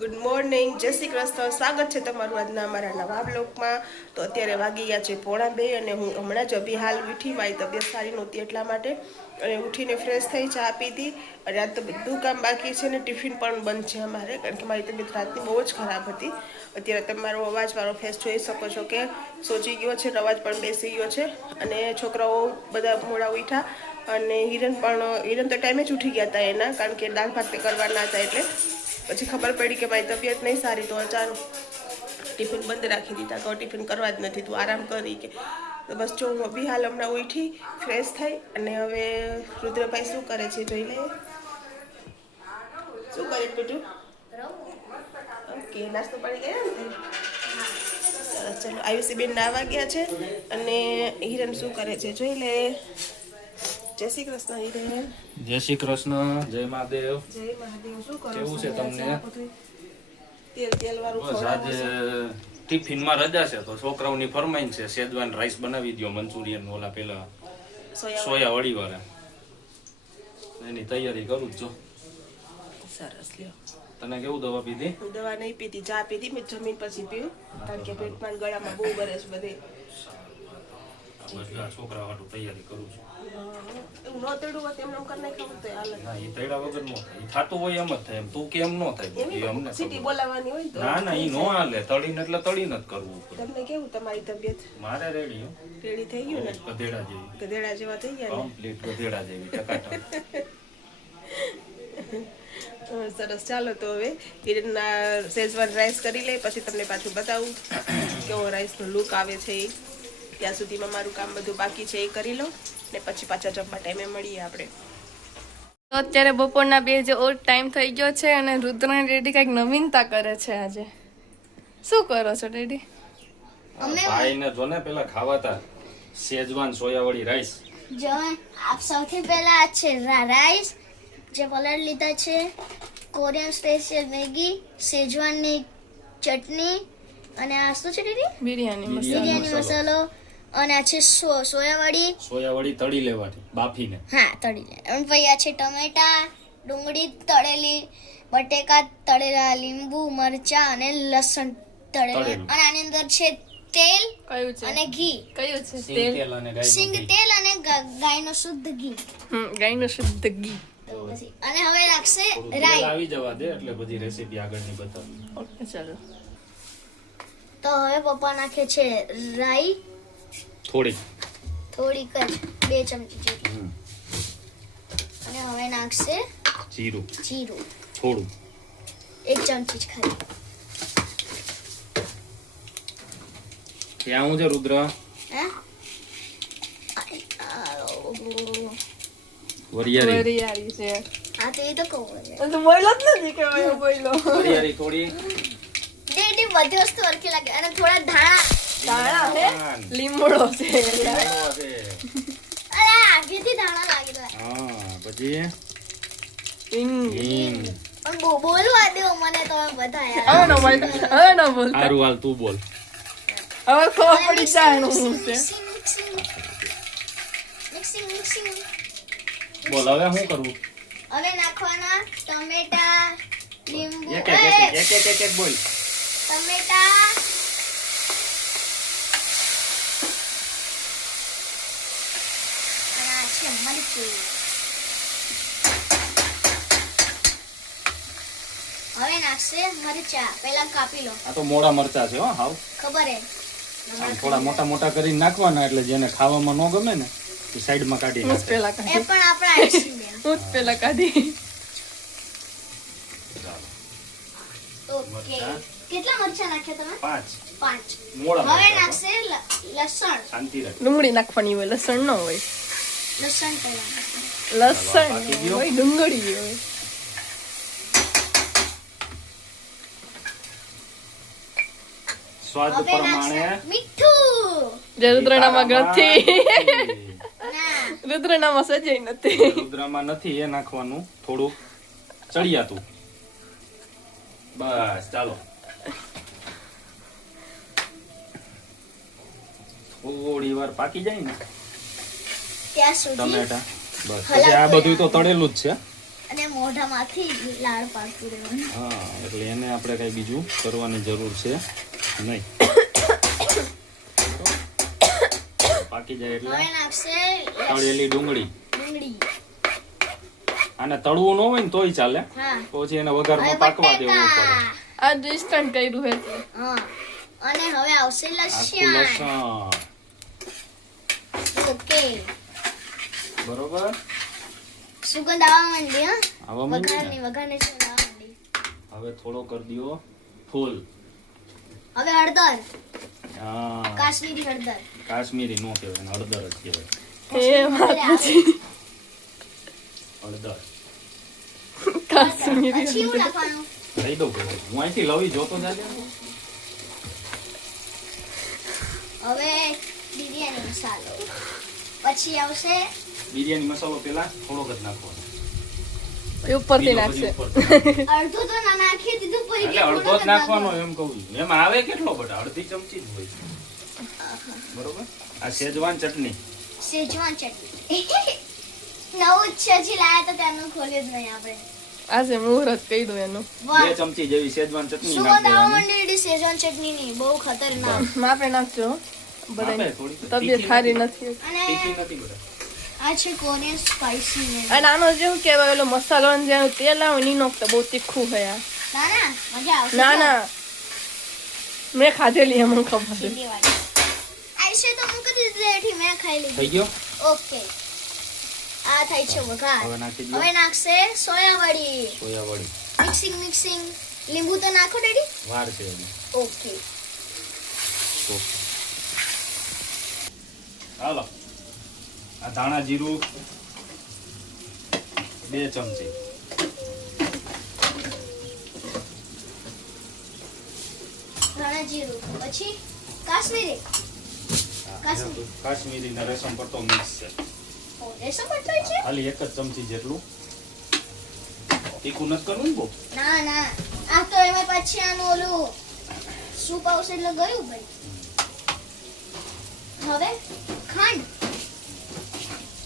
Good morning, જય શ્રી કૃષ્ણ. સ્વાગત છે તમારું આજના અમારા નવા બ્લોગમાં. તો અત્યારે વાગી ગયા છે 1:30 અને હું હમણાં જ અભી હાલ ઉઠી. મારી તબિયત સારી નહોતી એટલા માટે, અને ઉઠીને ફ્રેશ થઈ ચા પીધી. અને આજ તો બધું કામ બાકી છે ને ટિફિન પણ બંધ છે અમારે, કારણ કે મારી તબિયત રાતની બહુ જ ખરાબ હતી. અત્યારે તમારો અવાજ, મારો ફેસ જોઈ શકો છો કે સોચી ગયો છે, અવાજ પણ બેસી ગયો છે. અને છોકરાઓ બધા મોડા ઉઠ્યા, અને હિરન તો ટાઈમે જ ઉઠી ગયા હતા એના, કારણ કે દાળ ભાત કરવાના હતા. એટલે પછી ખબર પડી કે મારી તબિયત નહીં સારી, તો અચાનક ટિફિન બંધ રાખી દીધા. તો ટિફિન કરવા જ નથી, તું આરામ કરી કે. તો બસ જો હું બી હાલ હમણાં ઉઠી, ફ્રેશ થઈ, અને હવે રુદ્રભાઈ શું કરે છે જોઈ લે. શું કરે પેટું? ઓકે, નાસ્તો પડી ગયા ને? સરસ, ચલો. આયુષીબેન નાવા ગયા છે, અને હિરન શું કરે છે જોઈ લે. જય શ્રી કૃષ્ણ હિરન. જય શ્રી કૃષ્ણ, જય મહાદેવ. જય મહાદેવ. શું કરો? કેવું છે તમને? તેલ વાળું બસ આજે ટિફિનમાં રજા છે, તો છોકરાઓની ફરમાઈશ છે શેજવાન રાઈસ બનાવી દો, મંચુરિયન ઓલા પેલા સોયા વડી વાળા, એની તૈયારી કરું છું. સરસ, લ્યો. તને કેવું દવા પીધી? દવા નહીં પીધી, ચા પીધી. મેં જમીન પછી પીવું, કારણ કે પેટમાં ગળામાં બહુ બરસ બધે. બધા છોકરા વાળું તૈયારી કરું છું. એવું ન તેડું હોત એમને એમ કરી નાખ્યું તો હાલે. ના, એ તૈડા વગર નો થાય. એ થાતું હોય એમ જ થાય. એમ તું કેમ નો થાય એ અમને સીટી બોલાવવાની હોય તો. ના ના, એ નો હાલે. તળીને એટલે તળીને જ કરવું પડે. તમને કેવું તમારી તબિયત? મારે રેડી હો. રેડી થઈ ગયું ને? ગધેડા જેવી. ગધેડા જેવા થઈ ગયા ને? કમ્પ્લીટ ગધેડા જેવી, ટકાટક. સરસ, ચાલો. તો હવે હિરનના શેઝવાન રાઈસ કરી લે, પછી તમને પાછું બતાવું કેવો રાઈસનો લુક આવે છે. ત્યાં સુધીમાં મારું કામ બધું બાકી છે એ કરી લો, ને પછી પાછા જમવા ટાઈમે મળીએ આપણે. તો અત્યારે બપોરના 2 જેવો ટાઈમ થઈ ગયો છે, અને રુદ્ર અને ડેડી કંઈક નવીનતા કરે છે આજે. શું કરો છો ડેડી? ભાઈને જો ને પેલા ખાવાતા શેજવાન સોયાવાળી રાઈસ. જો આપ સૌથી પહેલા આ છે રાઈસ, જે કલર લીધા છે, કોરિયન સ્પેશિયલ મેગી, શેજવાનની ચટણી, અને આ શું છે દીદી? બિરયાની મસાલા. બિરયાની મસાલો, અને આ છે સોયાવાળી તળી લેવાની બાફીને. હા, તળી લે. અને પછી આ છે ટમેટા, ડુંગળી તળેલી, બટેકા તળેલા, લીંબુ, મરચા અને લસણ તળેલા. તળેલું. અને આની અંદર છે તેલ કયું છે? અને ઘી. કયું છે સિંગ તેલ? તેલ અને ગાયનું સિંગ ઘી. તેલ અને ગાયનું શુદ્ધ ઘી. ગાયનું શુદ્ધ ઘી. પછી અને હવે લાગશે થોડું તેલ રાઈ. આવી જવા દે એટલે બધી રેસીપી આગળની બતાવી. ઓકે, ચાલો. તો હવે પપ્પા નાખે છે રાઈ, થોડીક. થોડીક જ 2 ચમચી જેટલી. અને હવે નાખશે જીરું જીરું, થોડું. 1 ચમચી જ ખાલી. ત્યાં હું છે રુદ્ર? હે વરિયાળી. વરિયાળી છે. હા, તો એ તો કહું છે. તો બોયલો જ નથી કે ભાઈ બોયલો. વરિયાળી થોડી. ડેડી બધી વસ્તુ સરખી લાગે. અને થોડા ધાણા. દાણા છે, લીમડો છે. લીમડો છે. અરે આગેથી ધાણા લાગે તો. હા, પછી હિંગ. હિંગ. પણ બોલવા દો મને તમે બધા યાર. હવે ન બોલ, હવે ન બોલ. હારું હાલ તું બોલ. હવે ખબર પડી જાય એનું શું છે. મિક્સિંગ. બોલ હવે શું કરવું? હવે નાખવાના ટમેટા, લીંબુ, એક બોલ. ટમેટા, અને આ છે મરચું. હવે નાખશે મરચા. પહેલા કાપી લો. આ તો મોડા મરચા છે હો. હાવ ખબર હે? આમ થોડા મોટા મોટા કરીને નાખવાના, એટલે જેને ખાવામાં ન ગમે ને એ સાઈડમાં કાઢી હું જ નાખે. પેલા એ કાઢી. પણ આપણા આઈસી ને. હું જ પેલા કાઢી. ઓકે. કેટલા મરચા નાખ્યા તમે? 5 5. મોડા હવે મરચાં. નાખશે લસણ. શાંતિ રાખ. ડુંગળી નાખવાની હોય, લસણ ન હોય. લસણ પહેલા નાખવાનું. લસણ બાકી દ્યો. હોય, ડુંગળી હોય. સ્વાદ હવે પ્રમાણે નાખશે મીઠું. જે રુદ્રણામાં નથી. ના, રુદ્રણામાં સજાઈ નથી. રુદ્રમાં નથી એ નાખવાનું, થોડુંક ચડિયાતું. બસ ચાલો. થોડી વાર પાકી જાય ને ત્યાં સુધી ટમેટા, બસ પછી આ બધું તો તળેલું જ છે. અને મોઢામાંથી લાળ પાડતું રહેવાનું. હા એટલે એને આપણે કઈ બીજું કરવાની જરૂર છે નહીં. પાકી જાય એટલે હવે નાખશે તળેલી ડુંગળી. ડુંગળી. આને તળવું ન હોય ને તોય ચાલે, હા. પછી એને હવે વઘારમાં પાકવા દેવું પડે. બટેટા. આ ઇન્સ્ટન્ટ કર્યું એટલે હા. અને હવે આવશે આખું લસણ. લસણ. ઓકે. બરોબર. સુગંધ આવવા માંડી. હા, આવા માંડી ને? વઘારની સુગંધ આવવા માંડી. હવે થોડો કરી દ્યો ફૂલ. હવે હળદર, હા કાશ્મીરી હળદર. કાશ્મીરી નો કહેવાય એને હળદર જ કહેવાય. એ વાત પછી હળદર કાશ્મીરી પછી એવું નાખવાનું. લઈ દઉં કહેવાય. હું અહીંથી લવી જોતો જાજે. હવે બિરયાની મસાલો. પછી આવશે બિરયાની મસાલો પેલા થોડોક જ નાખવાનો. એ ઉપરથી બીજો નાખશે પછી ઉપરથી. અડધું તો ના નાખી દીધું પડી એટલે ગયું. અડધો જ નાખવાનો એમ કહું છું. એમાં આવે કેટલો બટા? અડધી ચમચી જ હોય. બરોબર. આ શેજવાન ચટણી. સેજવાન ચટણી. નવું જ છે, હજી લાયા તો ત્યાંનું ખોલ્યું જ નહીં આપણે. આજે મુહૂર્ત કહી દઉં એનું. વાહ, 2 ચમચી જેવી શેજવાન ચટણી સુગંધ નાખી આવવા દેવાની. માંડી સેજવાન ચટણીની. બહુ ખતરનાક. માપે નાખજો હો. માપે બધાય થોડી. તબિયત તીખી સારી નથી. નથી અને તીખી નથી બટા. આ છે કોરિયન સ્પાઈસી મેગી. અને આનો જેવું કહેવાય ઓલો મસાલો ને જેનું તેલ આવે ને ઈનો તો બહુ તીખું હોય આ. ના ના, મજા આવશે. ના ના મેં ખાધેલી એમ મને ખબર છે. ચીલી વાળી. આઈસે તો મૂકી દીધી એઠી, મેં ખાઈ થઈ લીધી. ગયો. ઓકે. આ થાય છે વઘાર. હવે નાખી દો હવે નાખશે સોયા વડી. સોયા વડી. મિક્સિંગ. લીંબુ તો નાખો ડેડી. વાર છે એની. ઓકે. તો હાલો આ ધાણા જીરું 2 ચમચી. ધાણા જીરું. પછી કાશ્મીરી. કાશ્મીરી ને રેશમ પટ્ટો મિક્સ છે. ઓ, રેશમ પટ્ટો છે? ખાલી 1 જ ચમચી જેટલું. તીખું નથી કરવું ને બહુ. ના ના, આ તો એમાં પછી આનું ઓલું સૂપ આવશે એટલે ગયું ભાઈ. હવે ખાંડ.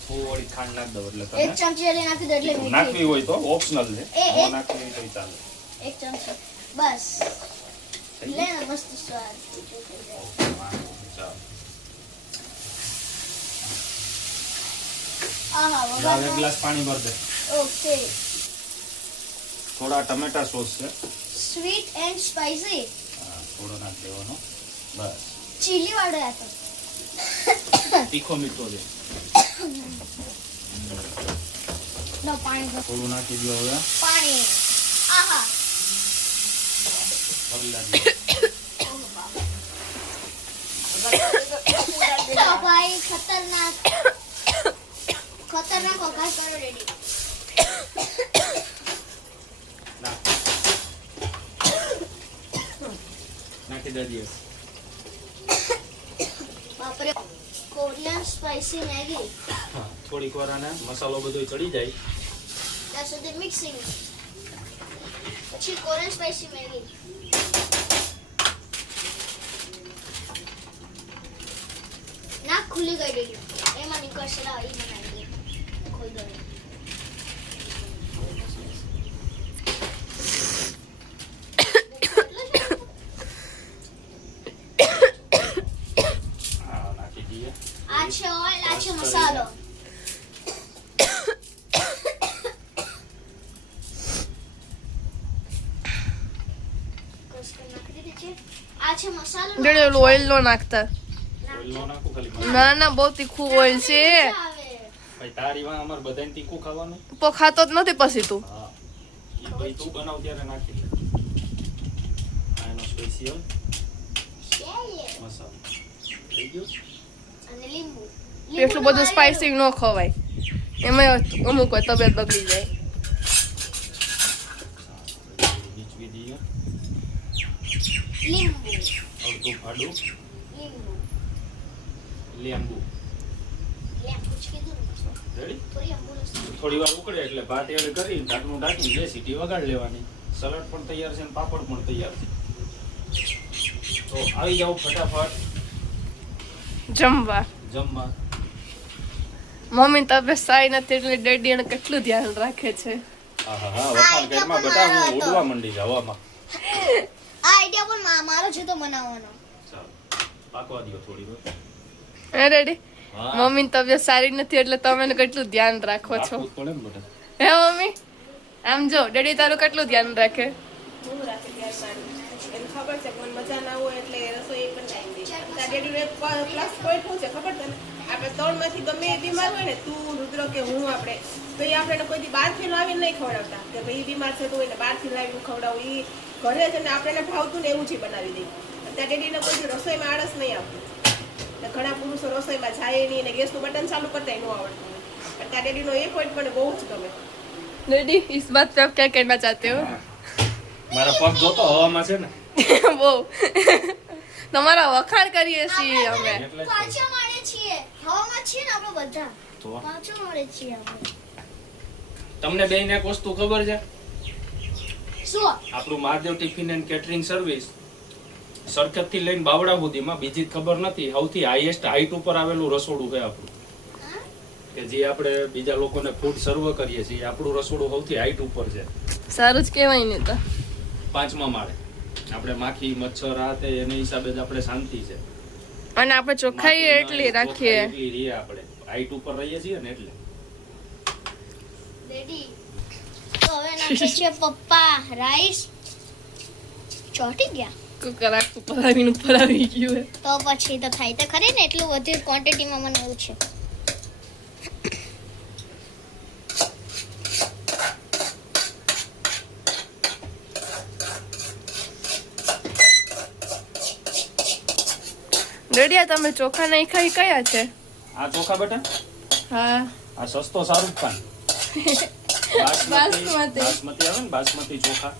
થોડી ખાંડ નાખ દો એટલે 1 ચમચી એટલે નાખી દો એટલે મીઠી. નાખવી હોય તો ઓપ્શનલ છે. એ- ન નાખવી હોય તો ચાલે. 1 ચમચી બસ. થઈ લે ગયું? ને મસ્ત સ્વાદ. ચાલો. આહા, હવે વઘાર. 1 ગ્લાસ પાણી ભર દે. ઓકે. થોડા ટમેટા સોસ છે. Sweet and spicy. હા, થોડો નાખ દેવાનો. બસ. ચીલી વાળો આ તો. તીખો મીઠો છે. નો પાણી ભર. થોડું નાખી દો હવે. પાણી. આહા. પગલા દે. તો ભાઈ ખતરનાક વઘાર કરો રેડી. નાખ. નાખી દે દિયે. બાપરે, કોરિયન સ્પાઈસી મેગી. હા, થોડીક વાર આને મસાલો બધો ચડી જાય. ત્યાં સુધી મિક્સિંગ. પછી કોરિયન સ્પાઈસી મેગી. નાક ખુલી ગઈ રેડી. એમાં નીકળશે લાવ, ઈ બનાવી દે. ખોઈ દો. હા, નાખી દઈએ. આ છે ઓઇલ, આ છે મસાલો. નાખી દીધી છે. આ છે મસાલો. જોડે ઓલું ઓઇલ નો નાખતા. ઓઇલ નો નાખું ખાલી. ના ના બહુ તીખું ઓઇલ છે. ભાઈ તારી વાં અમારે બધાને તીખું ખાવાનું. તો ખાતો જ નથી પછી તું. હા. ઈ ભાઈ તું બનાવ ત્યારે નાખી દે. આ એનો સ્પેશિયલ મસાલો. થઈ ગયું? અને લીંબુ. એટલું બધું સ્પાઈસી ન ખવાય. એમાં અમુક હોય તબિયત બગડી જાય. બીજવી દઈએ. લીંબુ. અડધું ફાડું લીંબુ. લીંબુ. લીંબુ જ કીધું ને. રેડી? થોડી અંબુરસ. થોડી વાર ઉકળે એટલે ભાત એડ કરી ઢાંકણું ઢાંકીને 2 સીટી વગાડી લેવાની. સલાડ પણ તૈયાર છે અને પાપડ પણ તૈયાર છે. તો આવી જાઓ ફટાફટ જમવા. જમવા. મમ્મી તબિયત સારી નથી એટલે ડેડી એને કેટલું ધ્યાન રાખે છે. હા વખાણ ઘરમાં બેટા હું ઉડવા માંડી છે હવામાં. આ આઈડિયા પણ મારો છે તો બનાવવાનો. ચાલો પાકવા દો થોડી વાર. રેડી હા મમ્મીની તબિયત સારી નથી એટલે તમે એનું કેટલું ધ્યાન રાખો છો રાખવું જ પડે ને બેટા. હે મમ્મી આમ જો ડેડી તારું કેટલું ધ્યાન રાખે હું રાખી ત્યાં સારું એને ખબર છે પણ મજા ના હોય એટલે રસોઈ પણ ટાઈમ દે તાર ડેડીને પ્લસ પોઈન્ટ શું છે ખબર તને આપણે ત્રણમાંથી ગમે એ બીમાર હોય ને તું રુદ્ર કે હું આપણે તો એ આપણે કોઈ દી બહારથી લાવીને નહીં ખવડાવતા કે ભાઈ બીમાર છે તો એને બહારથી લાવીને ખવડાવું એ ઘરે છે ને આપણે ભાવતું ને એવું જ બનાવી દઈએ ત્યાં ડેડીને કોઈ દી રસોઈમાં આળસ નહીં આવતું ને ઘણા પુરુષો રસોઈમાં જાય નહીં અને ગેસનું બટન ચાલુ કરતા ન આવડતું હોય પણ ત્યાં ડેડીનો એ પોઈન્ટ મને બહુ જ ગમે डैडी इस बात पे आप क्या कहना चाहते हो મારા પગ જોતો હવામાં છે ને वो તમારા વખાણ કરીએ છીએ અમે એટલે જ પાછા મળે છીએ હવામાં છીએ ને આપણે બધા તો પાછા મળે છીએ આપણે તમને બેયને એક વસ્તુ ખબર છે શું આપણું Mahadev tiffin and catering service સરખેજથી લઈને બાવડા સુધીમાં બીજી જ ખબર નથી સૌથી હાઈએસ્ટ હાઈટ ઉપર આવેલું રસોડું છે આપણું કે જે આપણે બીજા લોકોને ફૂડ સર્વ કરીએ છીએ આપણું રસોડું સૌથી હાઈટ ઉપર છે સારું જ કહેવાય ને તો 5મા માળે આપણે માખી મચ્છર આ તે એના હિસાબે જ આપણે શાંતિ છે અને આપણે ચોખ્ખાઈ એટલી રાખીએ ચોખ્ખાઈ એટલી રહીએ આપણે હાઈટ ઉપર રહીએ છીએ ને એટલે રેડી તો હવે નાખે છે પપ્પા રાઈસ ચોટી ગયા કુકર આખું પલાવીને ઉપર આવી ગયું હે. તો પછી તો થાય તો ખરી ને એટલું વધુ ક્વોન્ટિટીમાં બનાવ્યું છે ડેડી આ તમે ચોખા નહીં ખાઈ કયા છે આ ચોખા બેટા હા આ સસ્તો શાહરુખ ખાન બાસમતી. બાસમતી આવે ને બાસમતી ચોખા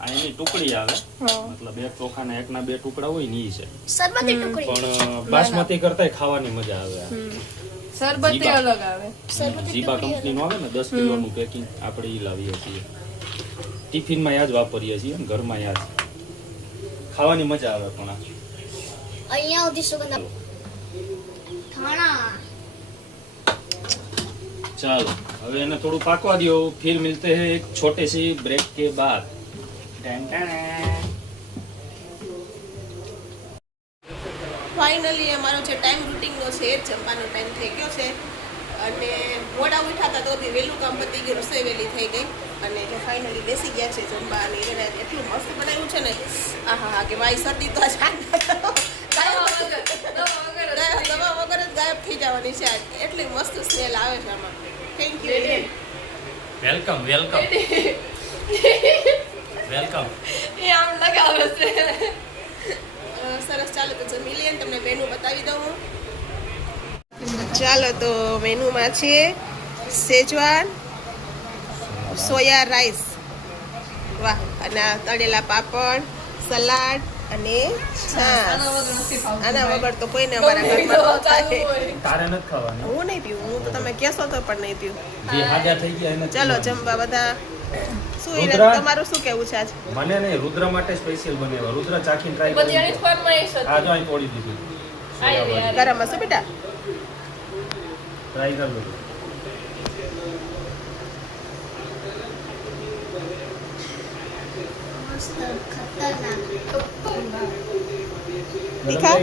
આ એની ટુકડી આવે હા. મતલબ એક ચોખાના એકના બે ટુકડા હોય ને ઈ છે સરબતી ટુકડી પણ બાસમતી કરતાંય ખાવાની મજા આવે આ. શરબત જીબા. અલગ આવે સરબતી જીબા ટુકડી કંપનીનું આવે ને 10 કિલોનું પેકિંગ આપણે ઈ લાવીએ છીએ ટિફિનમાં યાદ વાપરીએ છીએ ને ઘરમાં યાદ ખાવાની મજા આવે પણ આ. અહીંયા સુધી સુગંધ ખાણા ચાલો હવે એને થોડું પાકવા દો फिर मिलते हैं एक छोटे सी ब्रेक के बाद ફાઇનલી અમારો જે ટાઈમ રૂટિનનો છે એ જ જમવાનો ટાઈમ થઈ ગયો છે અને મોડા ઉઠાતા તો બી વહેલું કામ પતી ગયું રસોઈ વહેલી થઈ ગઈ અને જે ફાઇનલી બેસી ગયા છે જમવા અને એને એટલું મસ્ત બનાવ્યું છે ને આહા હા કે ભાઈ શરદી તો દવા વગર જ ગાયબ થઈ જવાની છે આજ એટલી મસ્ત સ્મેલ આવે છે આમાં thank you welcome welcome welcome એ આમ લગાવે છે સરસ ચાલો તો જમી લઈએ ને તમને મેનુ બતાવી દઉં હું ચાલો તો મેનુમાં છે સેજવાન સોયા રાઈસ વાહ અને આ તળેલા પાપડ સલાડ અને છાશ આના વગર તો કોઈને અમારા ઘરમાં ન થાય તારે નથી ખાવાની હું નહીં પીવું હું તો તમે કહેશો તો પણ નહીં પીવું જે હાજા થઈ ગયા એને ચાલો જમવા બધા શું રુદ્રા? તમારું શું કેવું છે આજ મને નહીં રુદ્ર માટે સ્પેશિયલ બનાવ્યો રુદ્ર ચાખીને ટ્રાય બધી એની કરી ફરમાઈશ હતી. આ જો અહીં તોડી દીધું આઈ રે. ગરમ હશે બેટા ટ્રાય કર બધું મસ્ત ખતરનાક તીખા?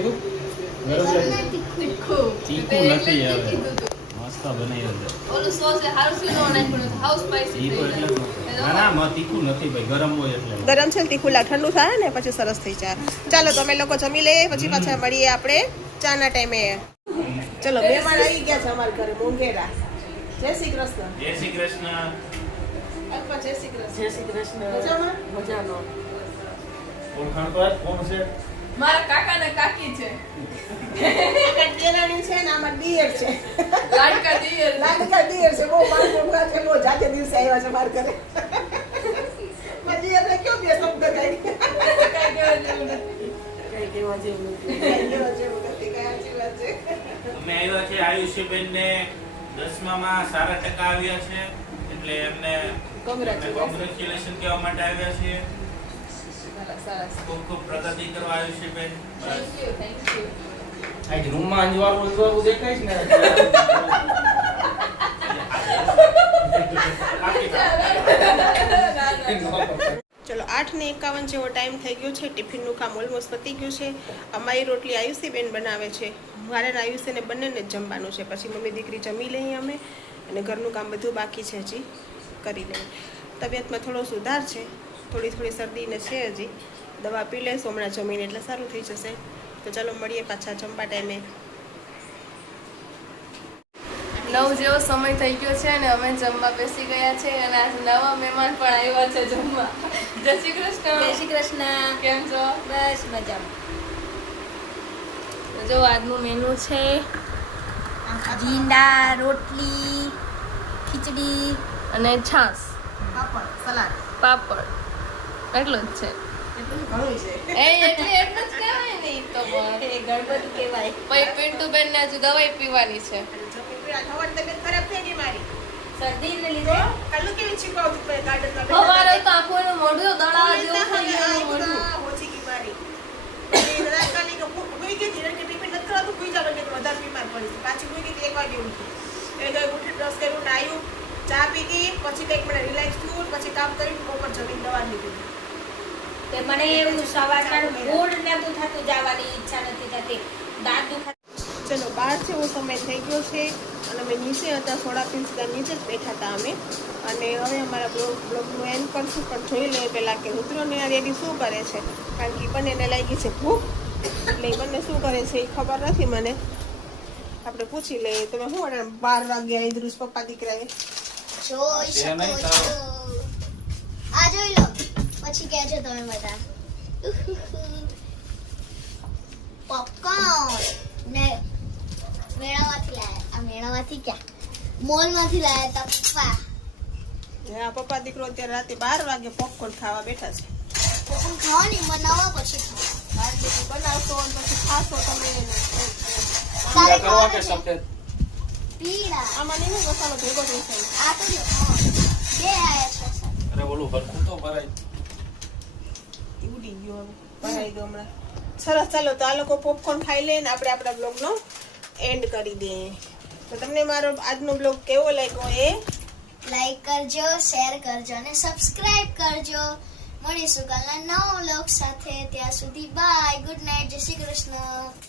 ગરમ લાગ્યું? તીખું. તીખું નથી હવે કીધું તું. મસ્ત બનાવ્યું છે ઓલું સોસ એ હારું શું ન નાખ્યું હતું હાઉસ સ્પાઈસી ઈ તો થઈ એટલે જ જાય. નથી. ના ના માં તીખું નથી ભાઈ ગરમ હોય એટલે ગરમ છે ને તીખું ઠંડુ થાય ને પછી સરસ થઈ જાય ચાલો તો અમે લોકો જમી લઈએ પછી પાછા મળીએ આપણે ચાના ટાઈમે ચલો મહેમાન આવી ગયા છે અમારા ઘરે મોંઘેરા જય શ્રી કૃષ્ણ જય શ્રી કૃષ્ણ અલ્પા જય શ્રી કૃષ્ણ જય શ્રી કૃષ્ણ મજામાં ઓળખાણ તો આજ કોણ છે મારા કાકા ને કાકી છે દેરાણી છે ને આમાં દિયર છે લાડકા દિયર લાડકા દિયર છે બહુ માર મોંઘા છે બહુ જાતે દિવસે આવ્યા છે મારા ઘરે મારા દિયરને કયો બે શબ્દ કાંઈ કઈ કેવા જેવું નથી. કાંઈ કેવા જેવું નથી કાંઈ સાચી વાત છે અમે આવ્યા છે આયુષ્યબેન ને 10માં સારા ટકા આવ્યા છે એટલે એમને કોંગ્રેચ્યુલેશન કહેવા માટે આવ્યા છીએ સરસ ખૂબ ખૂબ પ્રગતિ કરવા આયુષ્યબેન બસ થેન્ક યુ આજ રૂમમાં અંજવાળું દેખાય છે ને બાકી ચલો 8:51 જેવો ટાઈમ થઈ ગયો છે. ટિફિનનું કામ ઓલમોસ્ટ પતી ગયું છે. અમારી રોટલી આયુષીબેન બનાવે છે. મારે ને આયુષીને બંનેને જ જમવાનું છે. પછી મમ્મી દીકરી જમી લઈએ અમે, અને ઘરનું કામ બધું બાકી છે હજી કરી લઈએ. તબિયતમાં થોડો સુધાર છે, થોડી શરદીને છે હજી. દવા પી લઈશું હમણાં જમીને એટલે સારું થઈ જશે. તો ચાલો મળીએ પાછા જમવા ટાઈમે. 9 જેવો સમય થઈ ગયો છે અને અમે જમવા બેસી ગયા છે અને આજ નવા મહેમાન પણ આવ્યા છે જમવા. જય શ્રી કૃષ્ણ. જય શ્રી કૃષ્ણ. કેમ છો? બસ મજામાં. તો જો આજનું મેનુ છે જીંડા, રોટલી, ખીચડી, અને છાશ, પાપડ, સલાડ, પાપડ, એટલું જ છે. એટલું ઘણું છે. એટલું જ કહેવાય ને ઈ તો પણ. એ ગણપતિ કહેવાય. પછી પિન્ટુબેન ને હજુ દવાઈ પીવાની છે. ખબર તબિયત ખરાબ થઈ ગઈ મારી. શરદીને લીધે કાલુ કેવી છીપાવતી હતી ગાર્ડનમાં સવારે તો આખું મોઢું દડા જેવું થઈ ગયું મોઢું. ઓછી ગઈ મારી. એ રાતકાલી કે ભૂઈ ગઈ હતી કે ટિફિન નથી ખાતું, ભૂઈ જાવ કે વધારે બીમાર પડી છે. પાછી ભૂઈ ગઈ હતી 1 વાગે ઉઠી. એ ગઈ ઉઠી બ્રશ કર્યું, નાહ્યું, ચા પીધી, પછી કંઈક મને રિલેક્સ થયું, પછી કામ કર્યું, બપોર જમીન દવા લીધી. તે મને એવું સવારનું મૂડ નતું થતું, જવાની ઈચ્છા નથી થતી, દાંત દુખા. ચલો 12 જેવો સમય થઈ ગયો છે અને અમે નીચે હતા, થોડા પીન્સના નીચે જ બેઠા હતા અમે. અને હવે અમારા બ્લોગનું એન્ડ કરશું, પણ જોઈ લઈએ પહેલાં કે રુદ્રને આ રેડી શું કરે છે. કારણ કે બંનેને લાગી છે ભૂખ, એટલે એ બંને શું કરે છે એ ખબર નથી મને. આપણે પૂછી લઈએ. તમે શું 12 વાગ્યા ઇદ્રુસ પપ્પા દીકરાએ જોઈ છે નહીં શકો છો. આ જોઈ લો, પછી કહેજો તમે બધા. પોપકોર્ન ને મેળામાંથી લાયા. આ મેળામાંથી ક્યાં, મોલમાંથી લાયા તા પપ્પા. આ પપ્પા દીકરો અત્યારે રાતે 12 વાગે પોપકોર્ન ખાવા બેઠા છે. પોપકોર્ન ખાવાની બનાવવા પછી ખાવા. બનાવશો અને પછી ખાશો તમે. પીળા કરવા કે સફેદ? પીળા. આમાં નહીં મસાલો ભેગો થઈ જાય. આ તો જો, હા. બે આયા છે સર. અરે ઓલું હરખું તો ભરાય. ઉડી ગયો હવે, ભરાઈ ગયો હમણાં. સરસ, ચાલો તો આ લોકો પોપકોર્ન ખાઈ લે ને આપણે આપણા બ્લોગનો એન્ડ કરી દઈએ. તો તમને મારો આજનો બ્લોગ કેવો લાગ્યો એ લાઈક કરજો, શેર કરજો અને સબસ્ક્રાઇબ કરજો. મળીશું કાલના નવા વ્લોગ સાથે. ત્યાં સુધી બાય, ગુડ નાઇટ, જય શ્રી કૃષ્ણ.